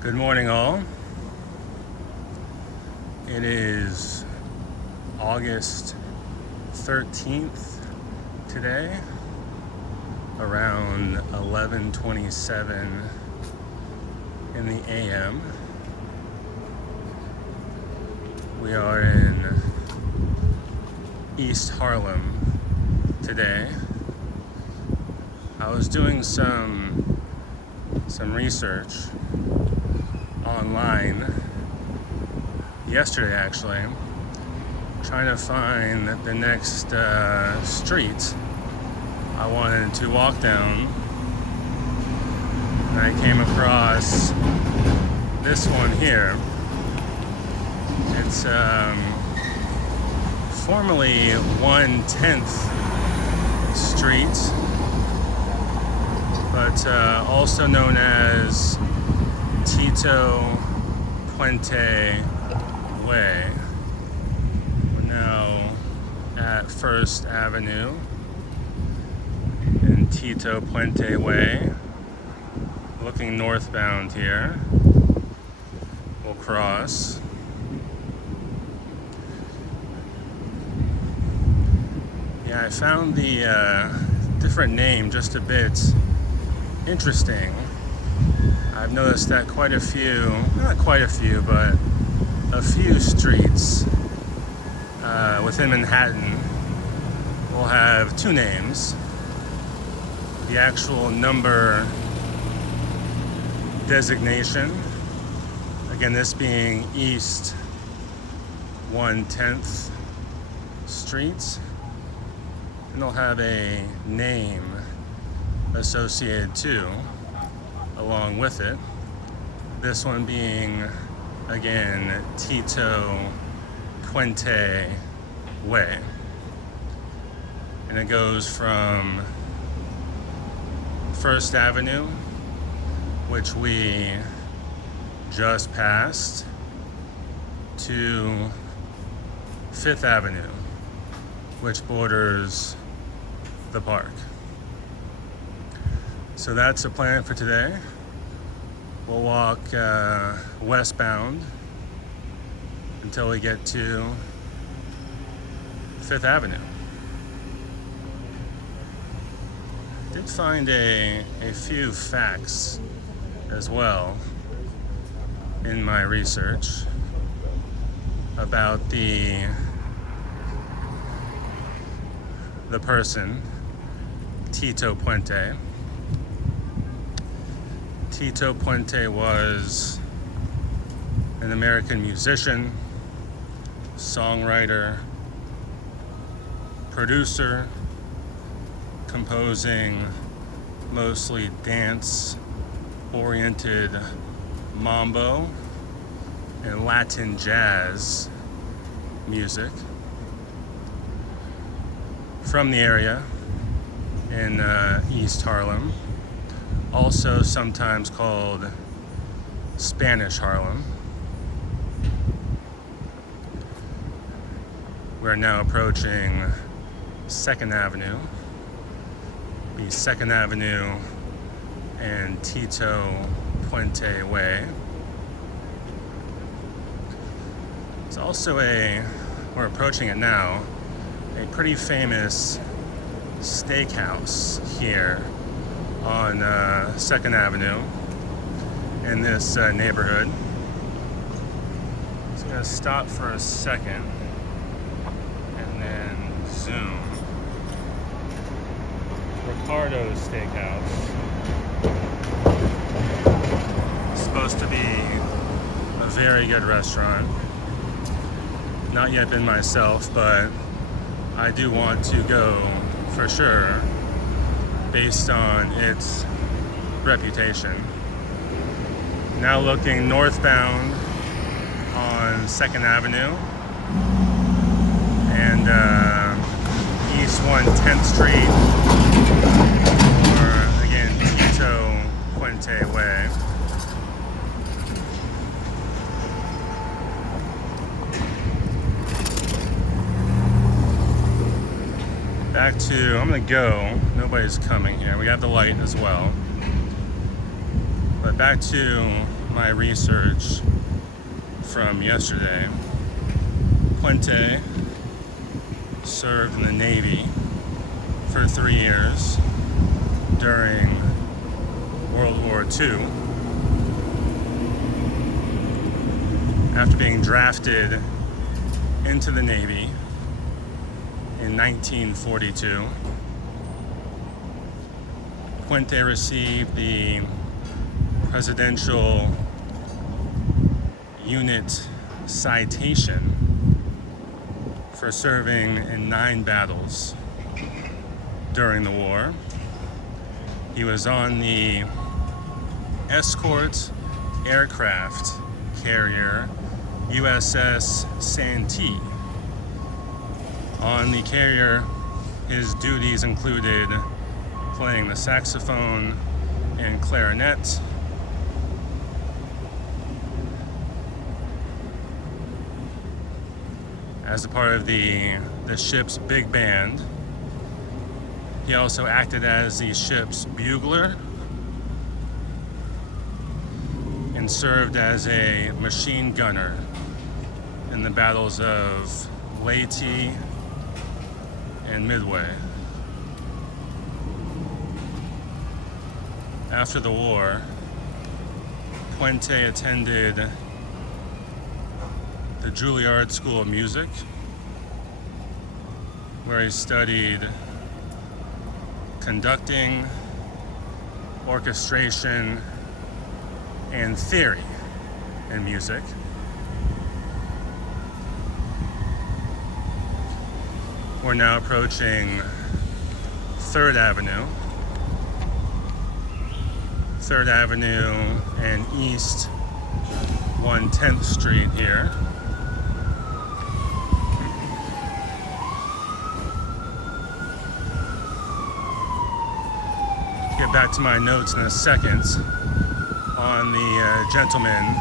Good morning, all. It is August 13th today, around 11:27 in the AM. We are in East Harlem today. I was doing some research online yesterday, actually, trying to find the next street I wanted to walk down, and I came across this one here. It's formerly 110th Street, but also known as Tito Puente Way. We're now at First Avenue in Tito Puente Way, looking northbound here. We'll cross. Yeah, I found the different name just a bit interesting. I've noticed that quite a few, not quite a few, but a few streets within Manhattan will have two names. The actual number designation, again, this being East 110th Street, and they'll have a name associated too, along with it. This one being, again, Tito Puente Way. And it goes from First Avenue, which we just passed, to Fifth Avenue, which borders the park. So that's the plan for today. We'll walk westbound until we get to Fifth Avenue. Did find a few facts as well in my research about the person, Tito Puente. Tito Puente was an American musician, songwriter, producer, composing mostly dance-oriented mambo and Latin jazz music from the area in East Harlem, also sometimes called Spanish Harlem. We're now approaching 2nd Avenue, the 2nd Avenue and Tito Puente Way. It's also we're approaching it now, a pretty famous steakhouse here on 2nd Avenue in this neighborhood. Just gonna stop for a second and then zoom. Ricardo's Steakhouse. It's supposed to be a very good restaurant. Not yet been myself, but I do want to go for sure based on its reputation. Now looking northbound on 2nd Avenue and East 110th Street, or again, Tito Puente Way. Back to, I'm gonna go. Nobody's coming here. We have the light as well. But back to my research from yesterday. Puente served in the Navy for 3 years during World War II. After being drafted into the Navy in 1942, Puente received the Presidential Unit Citation for serving in 9 battles during the war. He was on the escort aircraft carrier USS Santee. On the carrier, his duties included playing the saxophone and clarinet, as a part of the ship's big band. He also acted as the ship's bugler and served as a machine gunner in the battles of Leyte and Midway. After the war, Puente attended the Juilliard School of Music, where he studied conducting, orchestration, and theory in music. We're now approaching 3rd Avenue. 3rd Avenue and East 110th Street here. Get back to my notes in a second on the gentleman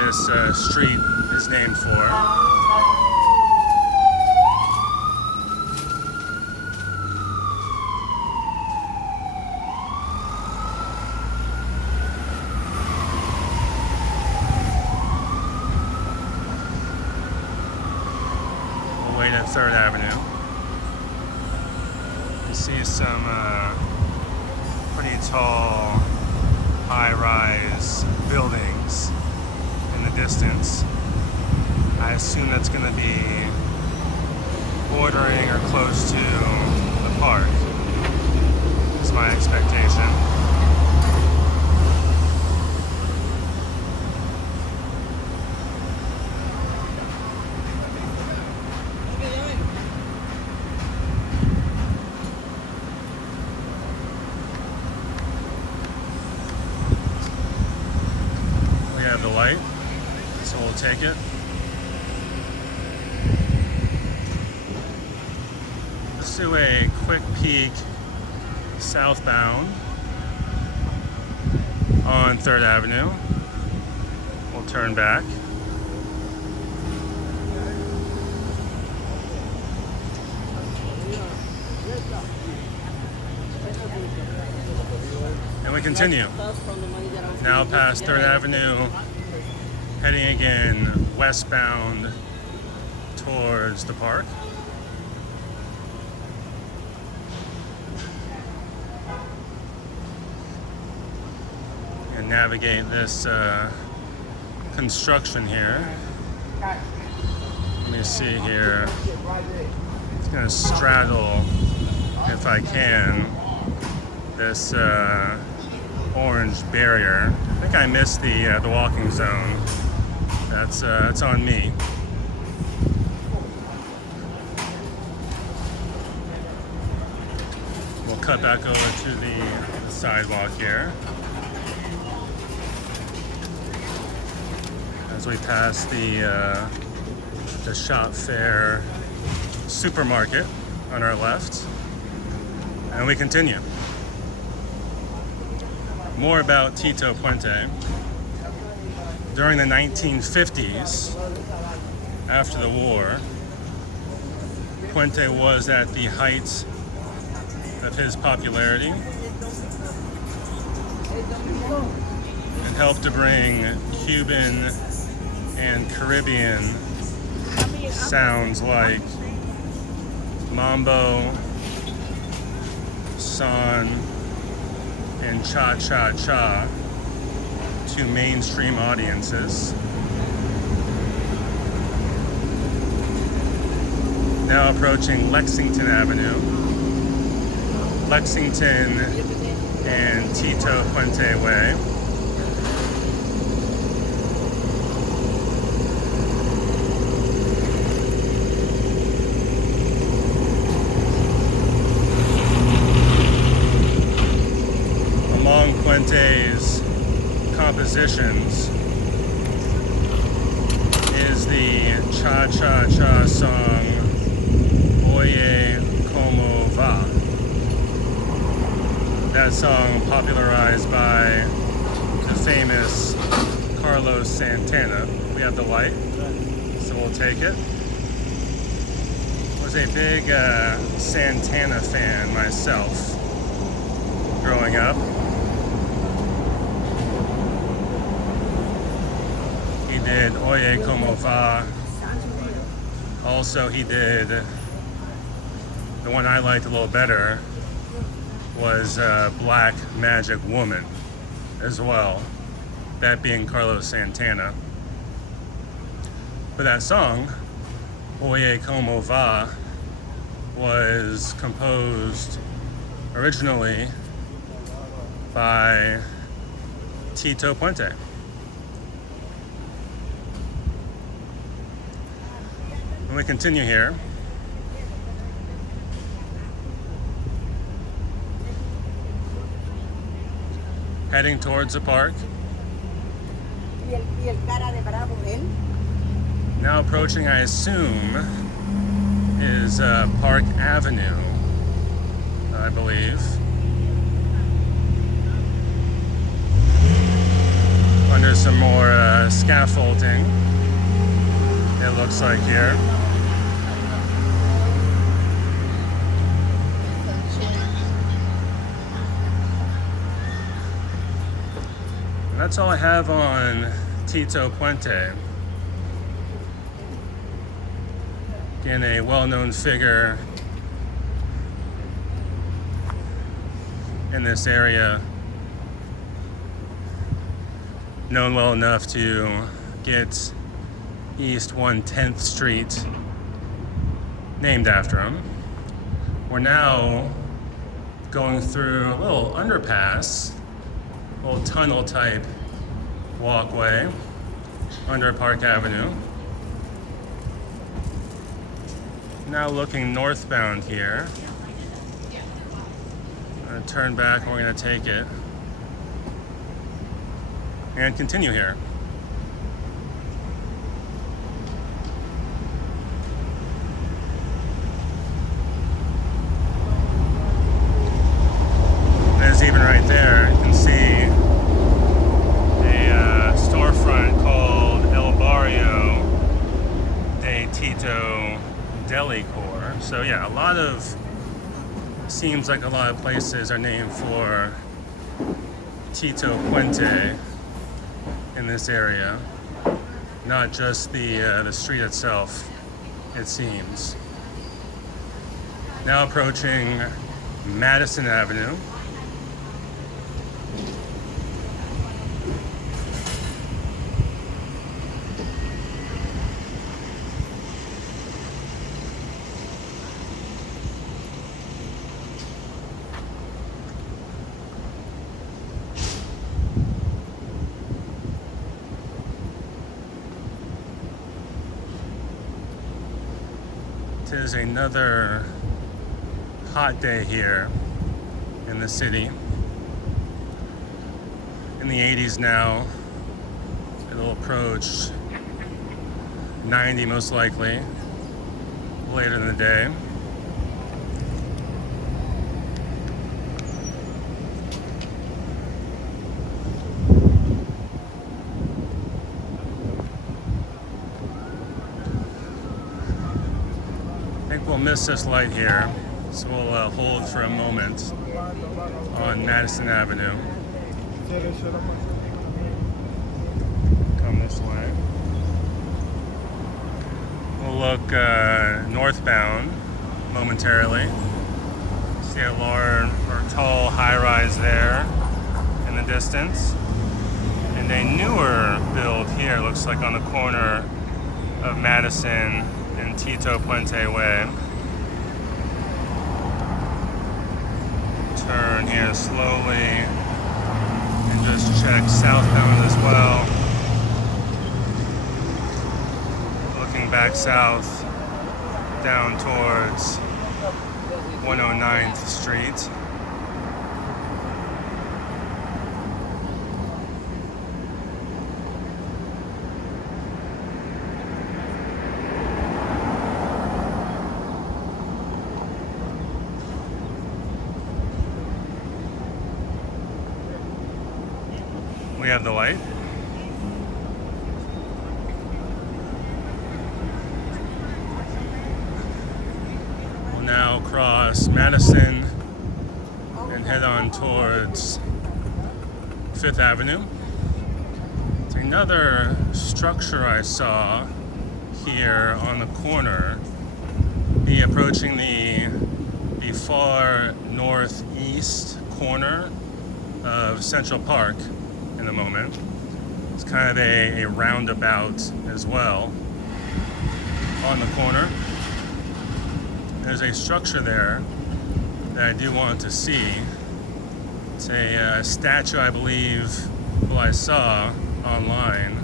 this street is named for. We'll wait at 3rd Avenue. You see some pretty tall, high-rise buildings in the distance. I assume that's going to be bordering or close to the park, is my expectation. The light, so we'll take it. Let's do a quick peek southbound on 3rd Avenue. We'll turn back. And we continue. Now past 3rd Avenue, heading again westbound towards the park. And navigate this construction here. Let me see here. It's gonna straddle, if I can, this orange barrier. I think I missed the walking zone. That's on me. We'll cut back over to the sidewalk here as we pass the Shop Fair supermarket on our left, and we continue. More about Tito Puente. During the 1950s, after the war, Puente was at the height of his popularity and helped to bring Cuban and Caribbean sounds like mambo, son, and cha-cha-cha to mainstream audiences. Now approaching Lexington Avenue, Lexington and Tito Puente Way. Among Puente's compositions is the cha-cha-cha song Oye Como Va. That song popularized by the famous Carlos Santana. We have the light, so we'll take it. Was a big Santana fan myself growing up. He did Oye Como Va. Also, he did the one I liked a little better was Black Magic Woman as well, that being Carlos Santana. But that song, Oye Como Va, was composed originally by Tito Puente. And we continue here. Heading towards the park. Now approaching, I assume, is Park Avenue, I believe. Under some more scaffolding, it looks like here. That's all I have on Tito Puente. Again, a well-known figure in this area, known well enough to get East 110th Street named after him. We're now going through a little underpass, little tunnel type walkway under Park Avenue. Now looking northbound here. I'm gonna turn back and we're gonna take it and continue here. There's even right there, you can see a storefront called El Barrio de Tito Delicor. So yeah, seems like a lot of places are named for Tito Puente in this area, not just the street itself, it seems. Now approaching Madison Avenue. It is another hot day here in the city. In the 80s now. It'll approach 90 most likely later in the day. think we'll miss this light here, so we'll hold for a moment on Madison Avenue. Come this way. We'll look northbound momentarily. See a large or tall high-rise there in the distance. And a newer build here, looks like on the corner of Madison and Tito Puente Way. Turn here slowly and just check southbound as well. Looking back south down towards 109th Street. We have the light. We'll now cross Madison and head on towards 5th Avenue. It's another structure I saw here on the corner. Be approaching the far northeast corner of Central Park in a moment. It's kind of a roundabout as well on the corner. There's a structure there that I do want to see. It's a statue, I believe, well, I saw online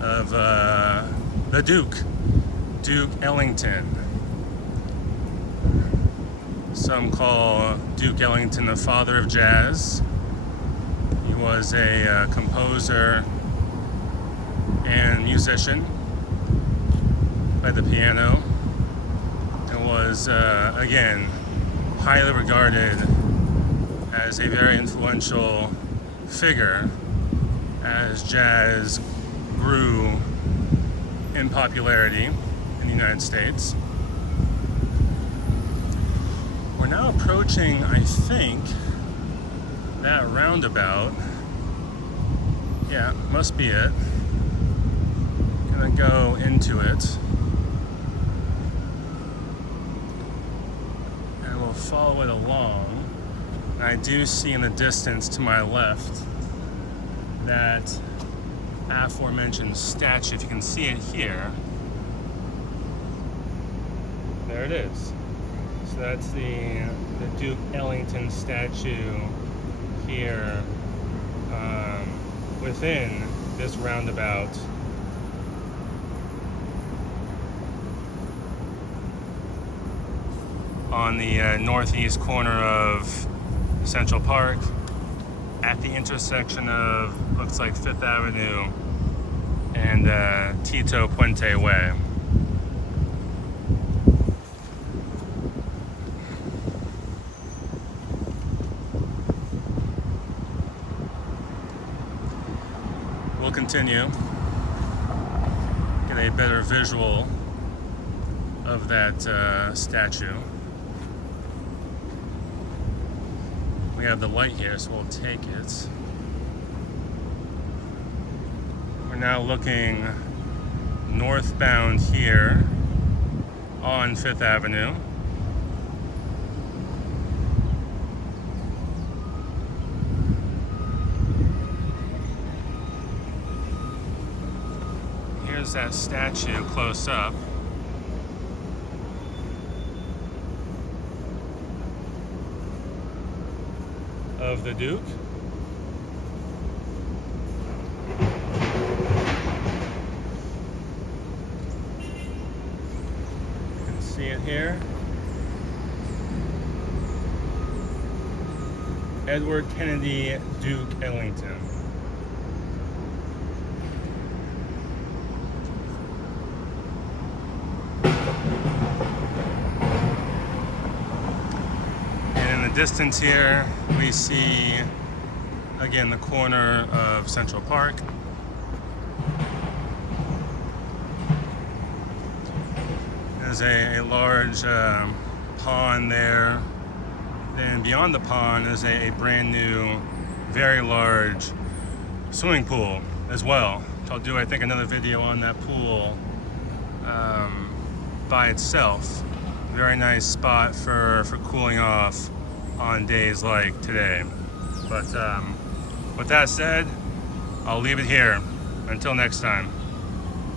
of the Duke Ellington. Some call Duke Ellington the father of jazz. He was a composer and musician, played the piano, and was, again, highly regarded as a very influential figure as jazz grew in popularity in the United States. We're now approaching, I think, that roundabout. Yeah, must be it. Gonna go into it. And we'll follow it along. And I do see in the distance to my left that aforementioned statue. If you can see it here. There it is. So that's the Duke Ellington statue here within this roundabout. On the northeast corner of Central Park at the intersection of, looks like 5th Avenue and Tito Puente Way. We'll continue, get a better visual of that statue. We have the light here, so we'll take it. We're now looking northbound here on 5th Avenue. Here's that statue close up. Of the Duke. You can see it here. Edward Kennedy Duke Ellington. Distance here, we see again the corner of Central Park. There's a large pond there. Then beyond the pond is a brand new, very large swimming pool as well. I'll do, I think, another video on that pool by itself. Very nice spot for cooling off on days like today. But with that said, I'll leave it here. Until next time.